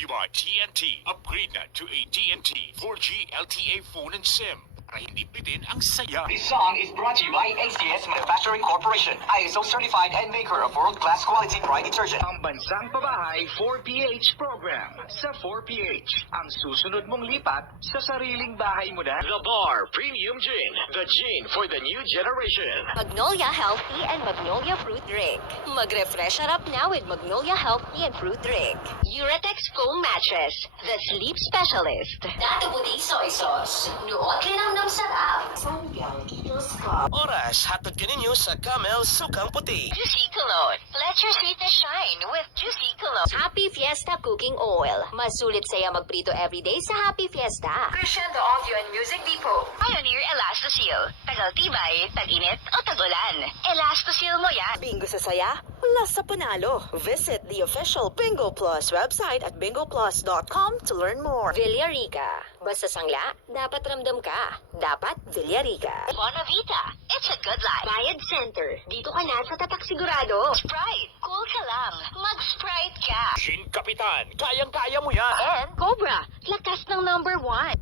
to you by TNT. Upgrade na to a TNT 4G LTE phone and SIM para hindi bitin ang saya. This song is brought to you by ACS Manufacturing Corporation, ISO certified and maker of world-class quality dry detergent. Ang Bansang Pabahay 4PH program. Sa 4PH, ang susunod mong lipat sa sariling bahay mo na. The Bar Premium Gin, the gin for the new generation. Magnolia Healthy and Magnolia Fruit Drink. Mag-refresh up now with Magnolia Healthy and Fruit Drink. Uratex Foam Mattress, the sleep specialist. Dati Puti Soy Sauce. Nuot rin ang sarap. Sanggang Eagles Cup. Oras, hatod ka ninyo sa Camel Sukang Puti. Juicy Cologne. Let your sweetness shine with Juicy Cologne. Happy Fiesta Cooking Oil. Masulit saya magprito everyday sa Happy Fiesta. Crescendo Audio and Music Depot. Pioneer Elastosil. Tagal-tibay, tag-init o tag-ulan. Elastosil mo yan. Bingo sa saya? Wala sa panalo. Visit the official Bingo Plus website at bingoplus.com to learn more. Villarica. Basta sangla, dapat ramdam ka. Dapat Villarica. Bonavita. It's a good life. Bayad Center. Dito ka na sa tatak sigurado. Sprite. Cool ka lang. Mag-Sprite ka. Shin Kapitan, kayang-kaya mo yan. And Cobra. Lakas ng number 1.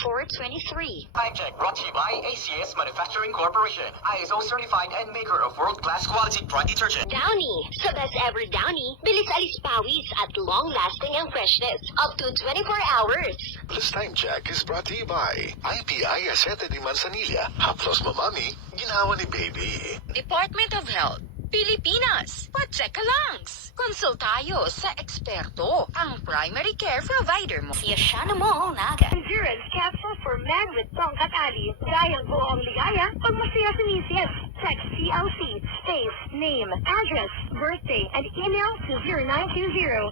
423. Time check brought to you by ACS Manufacturing Corporation, ISO certified and maker of world-class quality dry detergent. Downy. Sa best ever Downy, bilis alis pawis at long-lasting ang freshness. Up to 24 hours. This time check is brought to you by IPI Asete de Manzanilla. Haplos mamami, ginawa ni baby. Department of Health, Pilipinas. Pacheck ka langs. Consult tayo sa eksperto, ang primary care provider mo. Fiashana mo, naga. Endurance capsule for men with tongkat ali. Dahil buong ligaya, pag masaya si Mrs. Text CLC, space, name, address, birthday, and email to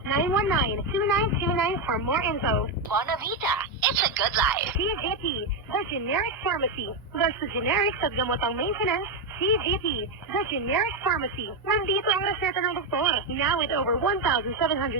0920-919-2929 for more info. Bonavita. It's a good life. CGP, the generic pharmacy. Plus the generics at gamotang maintenance. CGP, the generic pharmacy. Nandito ang reseta ng doktor. Now with over 1,700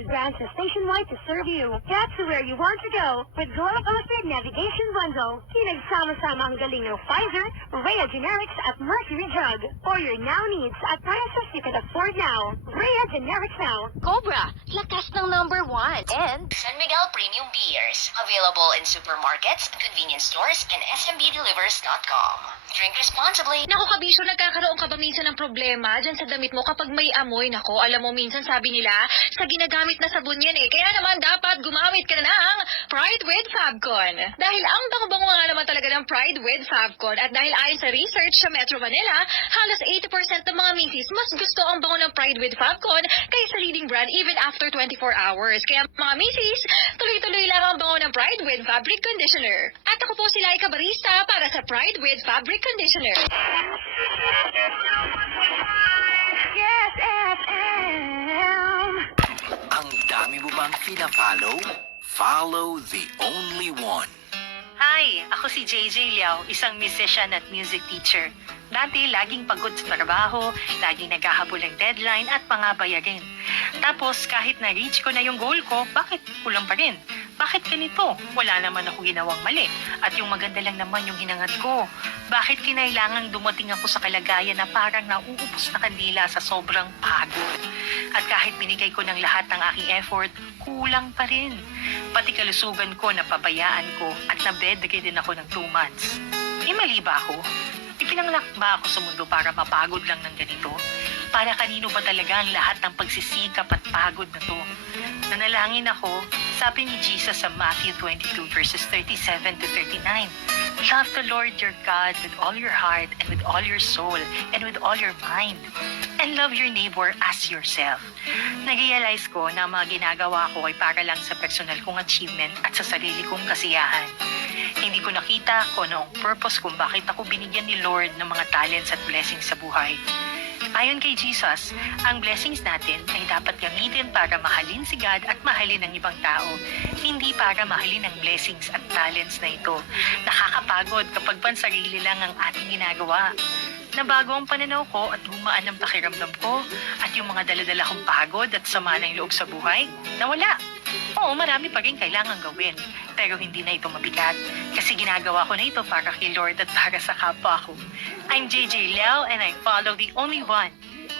branches nationwide to serve you. Get to where you want to go with Global Illustrated Navigation Bundle. Pinagsama-sama ang galing ng Pfizer, Rhea Generics at Mercury Drug. For your now needs at prices you can afford now. Rhea Generics now. Cobra. Lakas ng number 1. And San Miguel Premium Beers. Available in supermarkets, convenience stores, and SMBDelivers.com. Drink responsibly. Naku kabisyo, nagkakaroon ka ba minsan ng problema dyan sa damit mo kapag may amoy? Nako, alam mo minsan sabi nila, sa ginagamit na sabon yan eh. Kaya naman dapat gumamit ka na ng Pride with Fabcon. Dahil ang bango-bango nga naman talaga ng Pride with Fabcon. At dahil ayon sa research sa Metro Manila, halos 80% ng mga misis mas gusto ang bango ng Pride with Fabcon kaysa leading brand even after 24 hours. Kaya mga misis, tuloy-tuloy lang ang bango ng Pride with Fabric Conditioner. At ako po si Laika Barista para sa Pride with Fabric Conditioner. Yes, FM. Ang dami mo bang fina-follow? Follow the only one. Hi, ako si JJ Liao, isang musician at music teacher. Dati, laging pagod sa trabaho, laging naghahabol ng deadline at mga bayarin. Tapos, kahit na-reach ko na yung goal ko, bakit kulang pa rin? Bakit ganito? Wala naman ako ginawang mali. At yung maganda lang naman yung hinangad ko. Bakit kinailangang dumating ako sa kalagayan na parang nauubos na kandila sa sobrang pagod? At kahit binigay ko ng lahat ng aking effort, kulang pa rin. Pati kalusugan ko napabayaan ko at nabedre din ako ng 2 months. Mali ba ako? Ipinanganak ba ako sa mundo para mapagod lang ng ganito? Para kanino ba talaga ang lahat ng pagsisikap at pagod na to? Nanalangin ako, sabi ni Jesus sa Matthew 22 verses 37 to 39. Love the Lord your God with all your heart and with all your soul and with all your mind. And love your neighbor as yourself. Nag-realize ko na ang mga ginagawa ko ay para lang sa personal kong achievement at sa sarili kong kasiyahan. Hindi ko nakita kung ano ang purpose kung bakit ako binigyan ni Lord ng mga talents at blessings sa buhay. Ayon kay Jesus, ang blessings natin ay dapat gamitin para mahalin si God at mahalin ang ibang tao, hindi para mahalin ang blessings at talents na ito. Nakakapagod kapag pansarili lang ang ating ginagawa. Nabago ang pananaw ko at gumaan ang pakiramdam ko at yung mga daladala kong pagod at sama ng loob sa buhay, nawala. Oo, marami pa rin kailangan gawin, pero hindi na ito mabigat kasi ginagawa ko na ito para kay Lord at para sa kapwa ko. I'm JJ Liao and I follow the only one,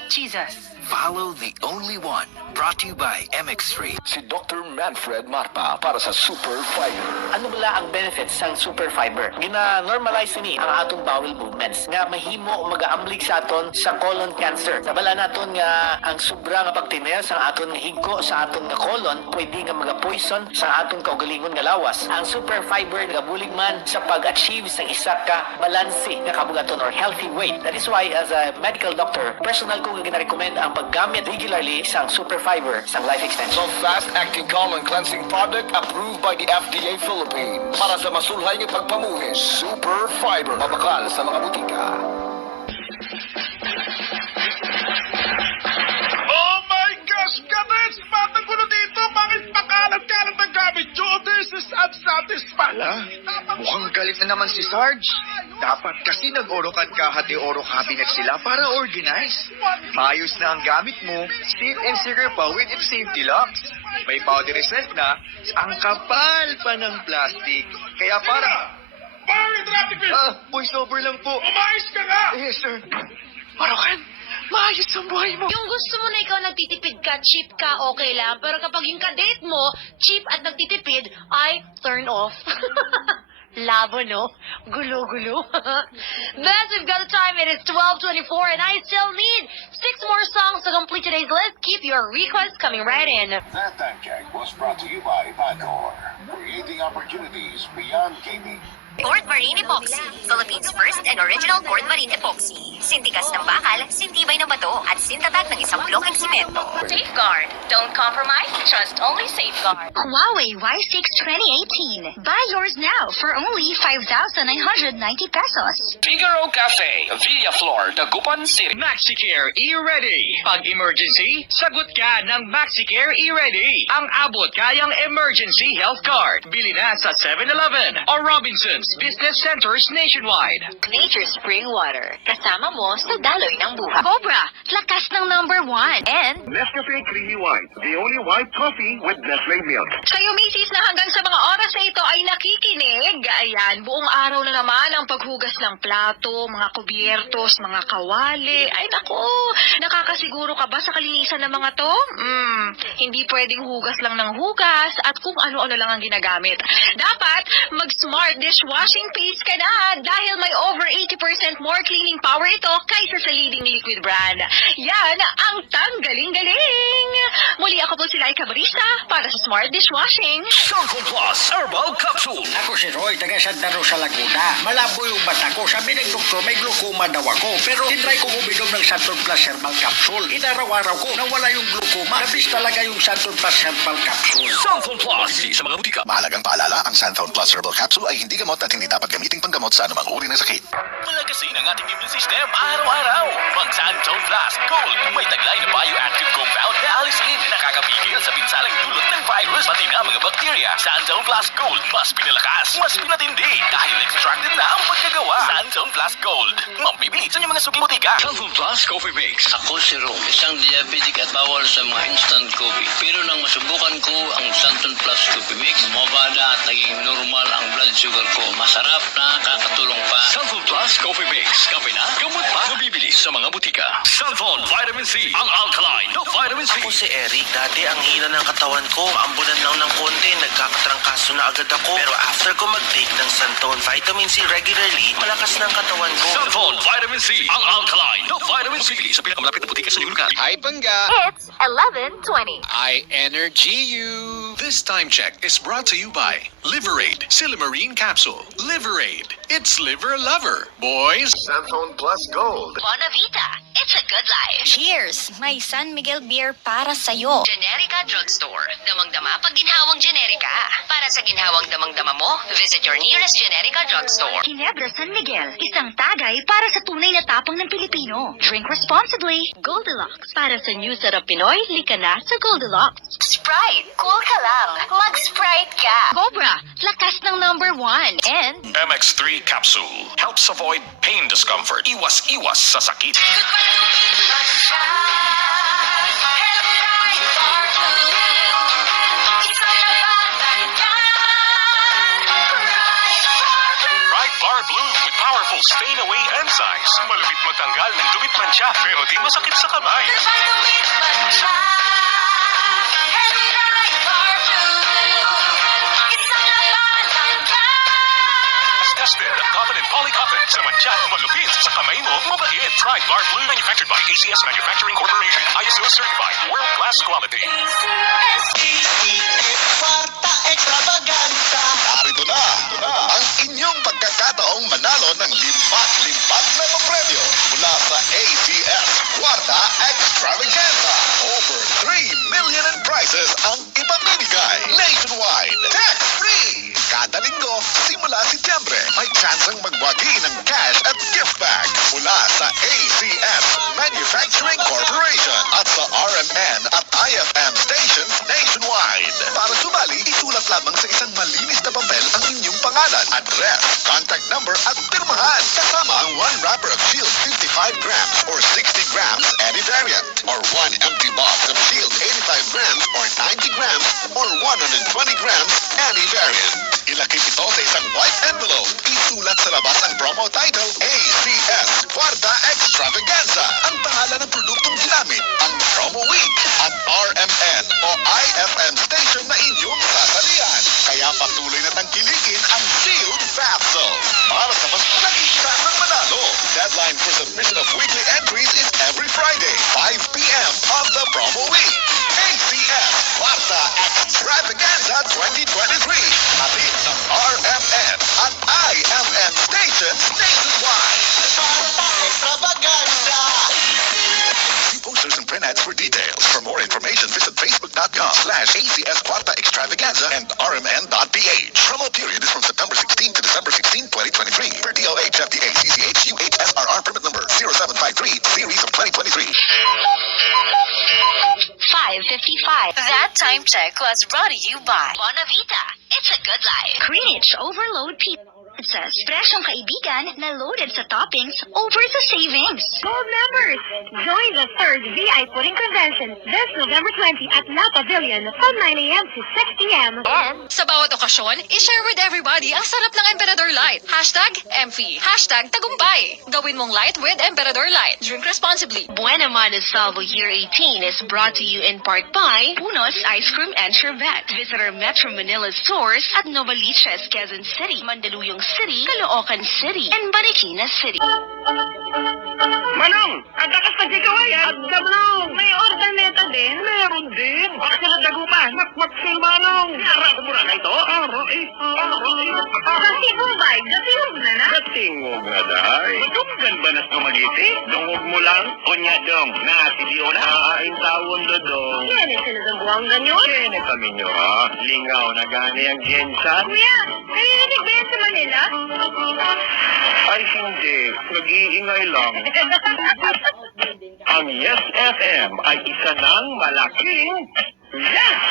Jesus. Follow the only one. Brought to you by MX3. Si Dr. Manfred Marpa para sa Super Fiber. Ano bala ang benefits sang super fiber? Gina-normalize ni ang atong bowel movements nga mahimo mag-aamblig sa aton sa colon cancer. Nabala naton nga ang sobra nga pagtiner sa aton nga higko sa aton nga colon pwede nga maga-poison sa aton kaugalingon nga lawas. Ang super fiber nagabulig man sa pag-achieve sa isa ka balanse nga kabugaton or healthy weight. That is why as a medical doctor, personal ko nga gina-recommend ang paggamit regularly sa super fiber sa life extension. So fast-acting colon cleansing product approved by the FDA Philippines. Para sa masulhay ng pagpamuhi, Super Fiber. Mabakal sa mga butika. Oh my gosh, Kabits! Patang ko na dito! Bakit pakalat-kalat ang gamit nyo? This is unsatisfying. Mukhang galit na naman si Sarge. Dapat kasi nag-oro hati oro cabinet sila para organize. Maayos na ang gamit mo, safe and secure pa with its safety locks. May powder reset na, ang kapal pa ng plastic. Kaya para... Bakit traffic bill? Voice over lang po. Umayos ka nga! Yes, sir. Marokan, maayos ang buhay mo. Yung gusto mo na ikaw nagtitipid ka, cheap ka, okay lang. Pero kapag yung kadate mo, cheap at nagtitipid, ay turn off. Labo, no? Gulo-gulo. Bes, we've got the time. It is 12:24 and I still need 6 more songs to complete today's list. Keep your requests coming right in. That time check was brought to you by Pacor. Creating opportunities beyond gaming. Cord Marine Epoxy, Philippines' first and original Cord Marine Epoxy. Sintikas ng bakal, sintibay ng bato, at sintatag ng isang blokeng simento. Safeguard. Don't compromise. Trust only Safeguard. Huawei Y6 2018. Buy yours now for only 5,990 pesos. Figaro Cafe, Villaflor, Dagupan City. MaxiCare E-Ready. Pag emergency, sagot ka ng MaxiCare E-Ready. Ang abot kayang emergency health card. Bili na sa 7-Eleven o Robinsons Business Centers nationwide. Nature's Spring Water. Kasama mo sa daloy ng buhay. Cobra, lakas ng number 1. And Nescafe Creamy White, the only white coffee with Nestle milk. Kayo misis na hanggang sa mga oras na ito ay nakikinig. Ayan, buong araw na naman ang paghugas ng plato, mga kubyertos, mga kawali. Ay naku, nakakasiguro ka ba sa kalinisan ng mga to? Hindi pwedeng hugas lang ng hugas at kung ano-ano lang ang ginagamit. Dapat mag-smart dishwashing paste ka na dahil may over 80% more cleaning power ito kaysa sa leading liquid brand. Yan ang tanggaling-galing! Muli ako po si Laika Barista para sa Smart Dishwashing. Santon Plus Herbal Capsule. Ako si Roy, taga Santa Rosa, Laguna. Malabo yung mata ko. Sabi ng doktor, may glaucoma daw ako. Pero tinry ko uminom ng Santon Plus Herbal Capsule. Inaraw-araw ko, nawala yung glaucoma. Nabis talaga yung Santon Plus Herbal Capsule. Santon Plus. Hindi sa mga butika. Mahalagang paalala, ang Santhone Plus Herbal Capsule ay hindi gamot at hindi dapat gamiting panggamot sa anumang uri ng sakit. Palagasin ang ating immune system araw-araw. Mag Santon Plus Gold. May taglay na bioactive compound na alisin. Nakakapigil sa pinsalang dulot ng virus pati na mga bakterya. Santon Plus Gold. Mas pinalakas, mas pinatindi. Dahil extracted na ang pagkagawa. Santon Plus Gold. Mabibili sa inyong mga sukimutika. Santon Plus Coffee Mix. Ako si Rom, isang diabetic at bawal sa mga instant coffee. Pero nang masubukan ko ang Santon Plus Coffee Mix, bumabada at naging normal ang blood sugar ko. Masarap, nakakatulong pa. Santon Plus Coffee Mix. Kape na, gamot pa. Mabibili sa mga butika. Santon Vitamin C. Ang alkaline na vitamin C. Ako si Eric. Dati ang hina ng katawan ko. Ambunan lang ng konti. Nagkakatrangkaso na agad ako. Pero after ko mag-take ng Santon Vitamin C regularly, malakas ng katawan ko. Santon Vitamin C. Ang alkaline na vitamin C. Mabibili sa pinakamalapit na butika sa inyong lugar. Hi, Pangga! it's 11:20. I energy you! This time check is brought to you by Liverade Silimarine Capsule. Liverade. It's liver lover. Boys. Santhone Plus Gold. Bonavita. It's a good life. Cheers! May San Miguel beer para sa'yo. Generica Drugstore. Damang-dama pag ginhawang Generica. Para sa ginhawang damang-dama mo, visit your nearest Generica Drugstore. Ginebra San Miguel, isang tagay para sa tunay na tapang ng Pilipino. Drink responsibly. Goldilocks. Para sa New Sarap Pinoy, lika na sa Goldilocks. Sprite. Cool ka lang. Mag-Sprite ka. Cobra, lakas ng number 1. And MX3 Capsule helps avoid pain discomfort. Iwas-iwas sa sakit. Bright Bar Blue with powerful powerful stain-away enzymes. Malupit magtanggal ng dumit mancha, pero di masakit sa kamay. Tested at cotton and polycotton. Sa mancha, malupit. Sa kamay mo, mabait. Try Guard Blue. Manufactured by ACS Manufacturing Corporation. ISO certified. World-class quality. Narito na ang inyong pagkakataong manalo ng limpat-limpat na premyo mula sa ACS Kwarta Extravaganza. Over 3 million in prizes ang ipamimigay nationwide. Tax-free! Kada linggo, simula Setyembre, may tsansang magwagi ng cash at gift bag mula sa ACS Manufacturing Corporation at sa RMN at IFM stations nationwide. Para sumali, isulat lamang sa isang malinis na papel ang inyong pangalan, address, contact number at pirmahan. Kasama ang 1 wrapper of Shield 55 grams or 60 grams any variant, or 1 empty box of Shield 85 grams or 90 grams or 120 grams any variant. Ilagay ito sa isang white envelope. Isulat sa labas ang promo title, ACS Kwarta Extravaganza. Ang pangalan ng produktong ginamit, ang promo week, at RMN o IFM station na inyong sasalihan. Kaya patuloy na tangkilikin ang Shield Capsule para sa mas malaking chance ng manalo. Deadline for submission of weekly entries is every Friday, 5 p.m. of the promo week. ACS Kwarta Extravaganza 2023. Hatid ng RMN at IFM stations nationwide. See posters and print ads for details. For more information, visit facebook.com/ACS Kwarta Extravaganza and rmn.ph. Promo period is from September 16 to December 16, 2023. Per DOH, FDA, CCH, UHSRR permit number 0753, series of 2023. 5:55. That time check was brought to you by Bonavita. It's a good life. Greenwich Overload Pizzas. Presyong kaibigan na loaded sa toppings over sa savings. Gold members, join the 3rd VI Pudding Convention this November 20 at La Pavilion from 9 a.m. to 6 p.m. And sa bawat okasyon, i-share with everybody ang sarap ng Emperador Light. #Emphy. #tagumpay. Gawin mong light with Emperador Light. Drink responsibly. Buena Mana Salvo Year 18 is brought to you in part by Punos Ice Cream and Sherbet. Visit our Metro Manila stores at Novaliches, Quezon City, Mandaluyong City, Caloocan City, and Marikina City. Manong, ang takas na gigawayan. At Manong, may order neta din. Meron din. Bakit na dagupan? Makmaksil, Manong. Arado mo na ito? Aroy. Datingog na na? Datingog na dahay. Madunggan ba nas kumagiti? Dungog mo lang. Kunya dong. Nasidiyo na haain tawon do dong. Yan ang sinasambuang ganyan? Kene kami nyo ha. Lingaw na gani ang gensan. Kuya, narinig ba yan sa Manila? Ay hindi. Nag-iingay lang. Ang Yes FM ay isa ng malaking yes!